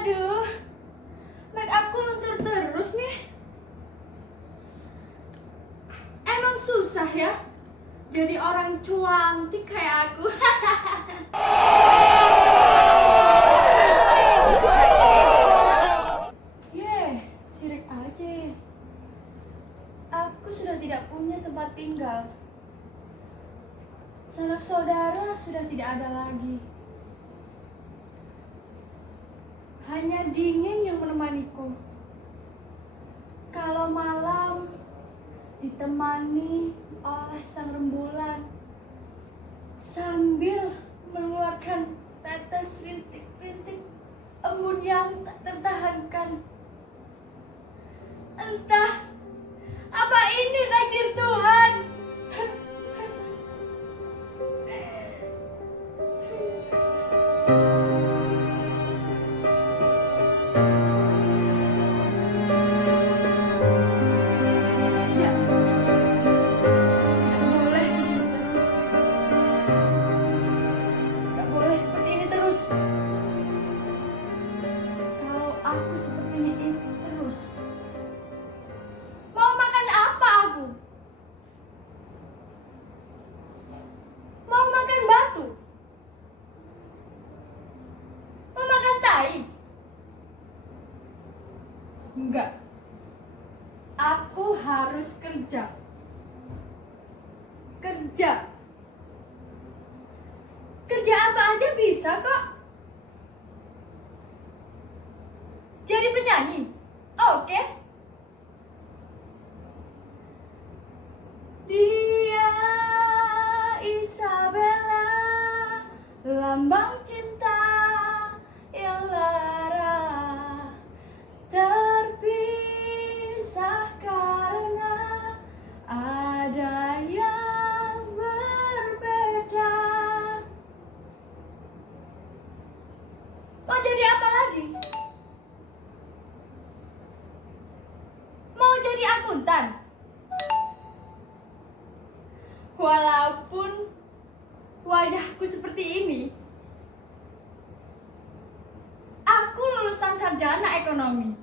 Aduh, make upku luntur terus nih. Emang susah ya jadi orang cantik kayak aku. Sirik aja. Aku sudah tidak punya tempat tinggal. Sanak saudara sudah tidak ada lagi. Hanya dingin yang menemaniku. Kalau malam ditemani oleh sang rembulan sambil mengeluarkan tetes rintik-rintik embun yang tak tertahankan. Entah apa ini takdir Tuhan. Aku seperti ini terus. Mau makan apa aku? Mau makan batu? Mau makan tai? Enggak. Aku harus kerja. Kerja. Kerja apa aja bisa kok. Jadi penyanyi? Oke. Dia Isabella, lambang cinta yang lara, terpisah karena ada yang berbeda. Mau jadi apa lagi? Mau jadi akuntan? Walaupun wajahku seperti ini, aku lulusan sarjana ekonomi.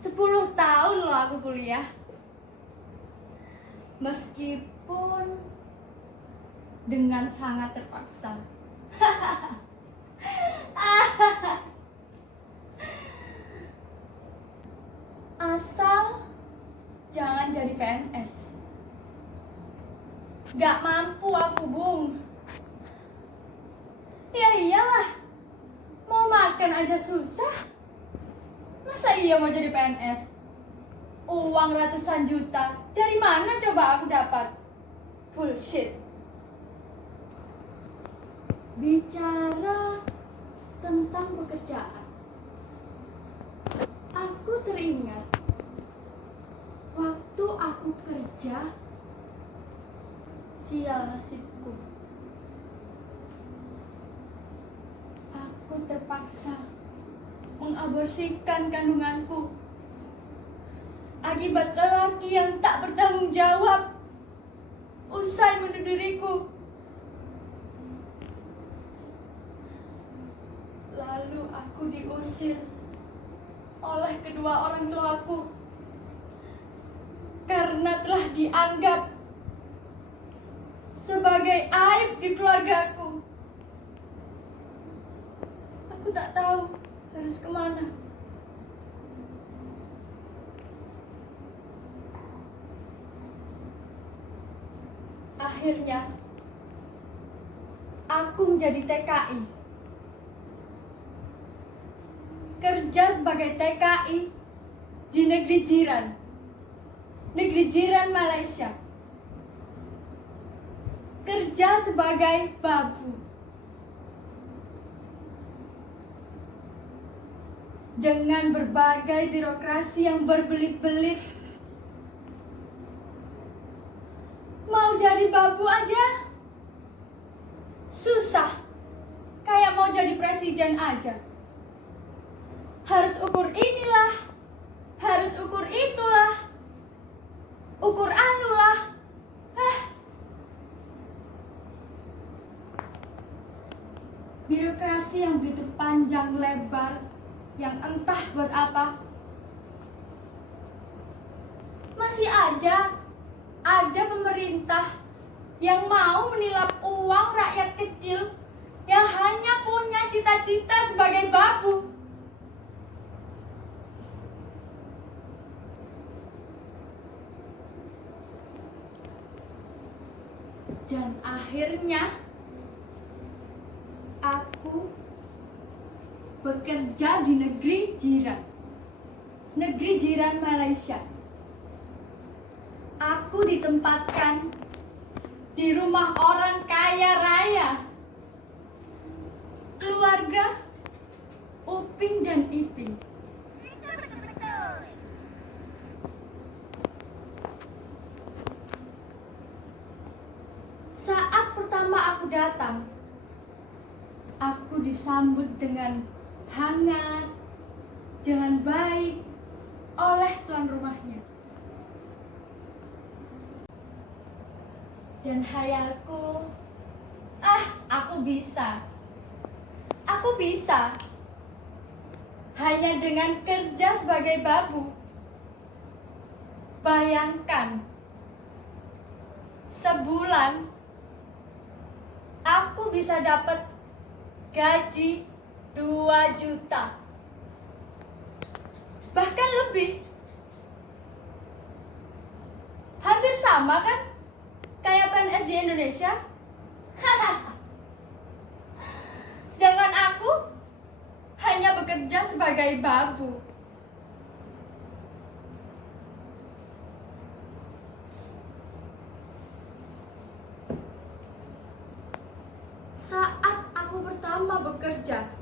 10 tahun loh aku kuliah. Meskipun dengan sangat terpaksa. Asal jangan jadi PNS. Gak mampu aku, Bung. Ya iyalah, mau makan aja susah. Masa iya mau jadi PNS? Uang ratusan juta, dari mana coba aku dapat? Bullshit. Bicara tentang pekerjaan, aku teringat waktu aku kerja, sial nasibku. Aku terpaksa mengaborsikan kandunganku akibat lelaki yang tak bertanggung jawab usai menuduriku. Lalu aku diusir oleh kedua orang tuaku karena telah dianggap sebagai aib di keluargaku. Aku tak tahu harus kemana. Akhirnya aku menjadi TKI. Kerja sebagai TKI di negeri jiran Malaysia. Kerja sebagai babu. Dengan berbagai birokrasi yang berbelit-belit. Mau jadi babu aja susah. Kayak mau jadi presiden aja. Harus ukur inilah, harus ukur itulah, ukur anulah. Birokrasi yang begitu panjang lebar, yang entah buat apa. Masih aja ada pemerintah yang mau menilap uang rakyat kecil yang hanya punya cita-cita sebagai babu. Dan akhirnya aku bekerja di negeri jiran Malaysia. Aku ditempatkan di rumah orang kaya raya, keluarga Upin dan Ipin. Saat pertama aku datang, aku disambut dengan hangat, dengan baik oleh tuan rumahnya. Dan hayalku, aku bisa. Aku bisa. Hanya dengan kerja sebagai babu. Bayangkan, sebulan aku bisa dapat gaji 2 juta. Bahkan lebih. Hampir sama kan? Kayak PNS di Indonesia. Sedangkan aku hanya bekerja sebagai babu. Saat aku pertama bekerja,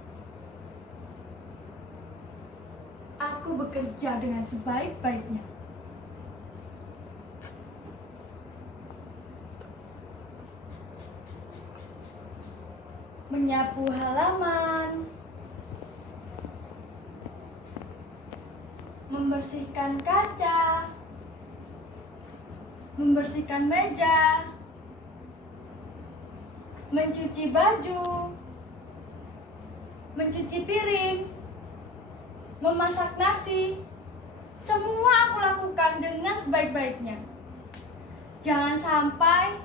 aku bekerja dengan sebaik-baiknya. Menyapu halaman, membersihkan kaca, membersihkan meja, mencuci baju, mencuci piring, memasak nasi. Semua aku lakukan dengan sebaik-baiknya. Jangan sampai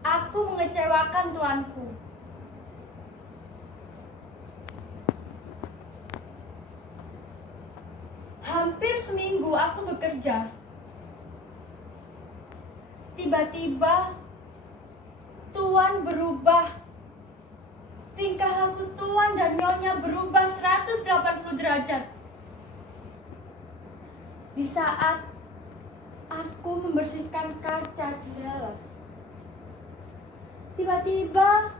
aku mengecewakan tuanku. Hampir seminggu aku bekerja. Tiba-tiba tuan berubah. Tingkah laku tuan dan nyonya berubah 180 derajat. Di saat aku membersihkan kaca jendela, tiba-tiba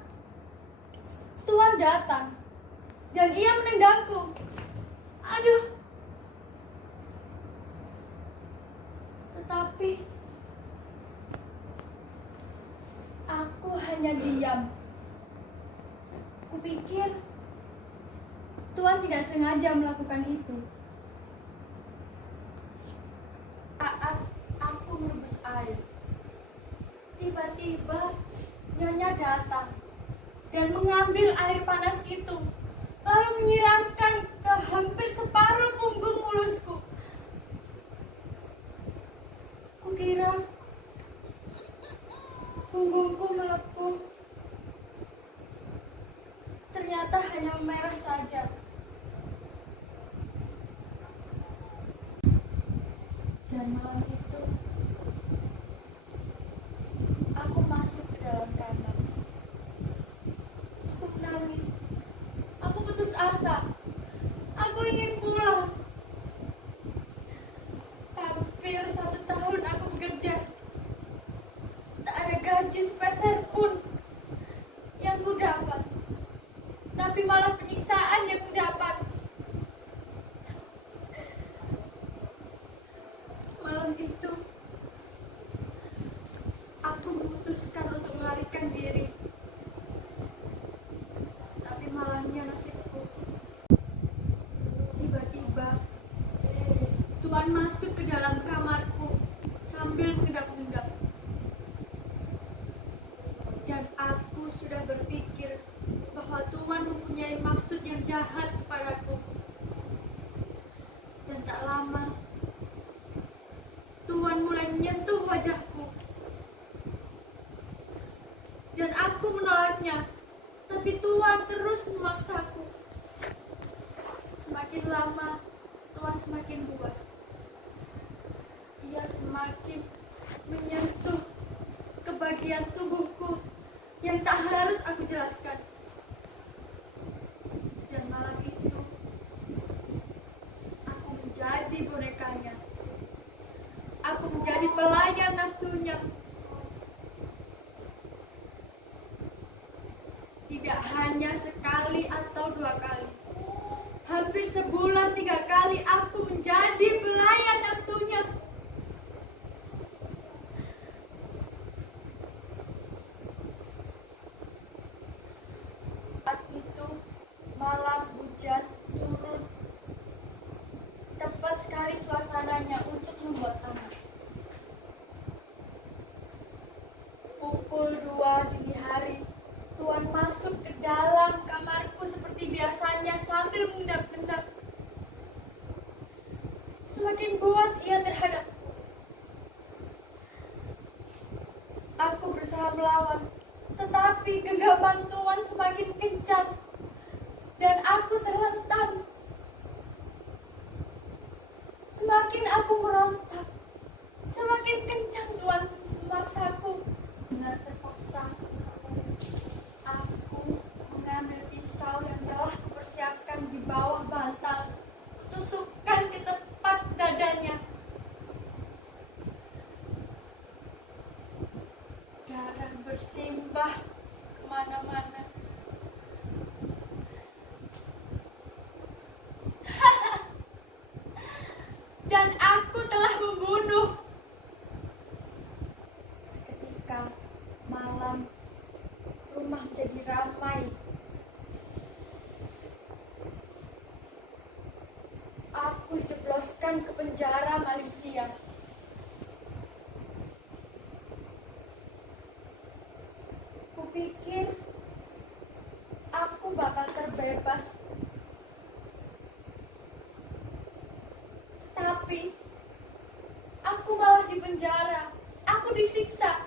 tuan datang dan ia menendangku. Aduh. Tetapi aku hanya diam. Kupikir tuan tidak sengaja melakukan itu. Saat aku merebus air, tiba-tiba nyonya datang dan mengambil air panas itu, lalu menyiramkan ke hampir separuh punggung mulusku. Kukira punggungku melepuh. Ternyata hanya merah saja. Dan malam itu, aku masuk ke dalam kamar. Aku menangis. Aku putus asa. Aku ingin pulang. Hampir 1 tahun aku bekerja. Tak ada gaji sepeser pun. yang jahat kepadaku. Dan tak lama, Tuhan mulai menyentuh wajahku. Dan aku menolaknya, tapi Tuhan terus memaksaku. Semakin lama, Tuhan semakin puas. Ia semakin menyentuh ke bagian tubuhku yang tak harus aku jelaskan. Dan malam itu, aku menjadi bonekanya. Aku menjadi pelayan nafsunya. Tidak hanya sekali atau 2 kali. Hampir sebulan 3 kali aku menjadi pelayan nafsunya. Saat itu malam hujan turun. Tepat sekali suasananya untuk membuat tamat. Pukul 2 dini hari, Tuhan masuk ke dalam kamarku seperti biasanya sambil mengendap-endap. Semakin puas ia terhadapku. Aku berusaha melawan, tetapi genggaman Tuhan semakin kencang dan aku terlentang. Semakin aku merontak, semakin kencang Tuhan memaksaku. Dengan terpaksa, aku mengambil pisau yang telah kupersiapkan di bawah bantal, tusukkan ke tepat dadanya. Darah bersimbah kemana-mana. Dan aku telah membunuh. Seketika malam, rumah menjadi ramai. Aku dijebloskan ke penjara Malaysia. Kupikir aku bakal terbebas. Tapi aku malah dipenjara. Aku disiksa.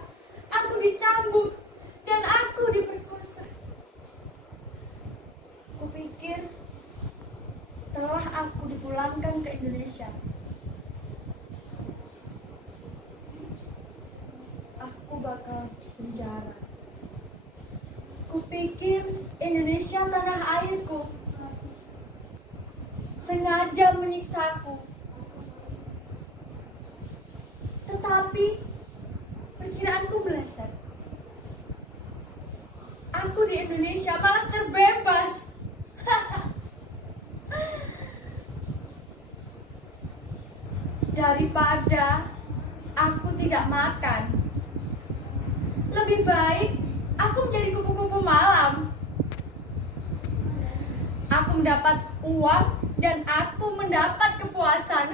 Aku dicambuk. Dan aku diperkosa. Kupikir setelah aku dipulangkan ke Indonesia, aku bakal dipenjara. Kupikir Indonesia tanah airku, sengaja menyiksaku. Tetapi perkiraanku meleset. Aku di Indonesia malah terbebas. Daripada aku tidak makan, lebih baik aku menjadi kupu-kupu malam. Aku mendapat uang dan aku mendapat kepuasan.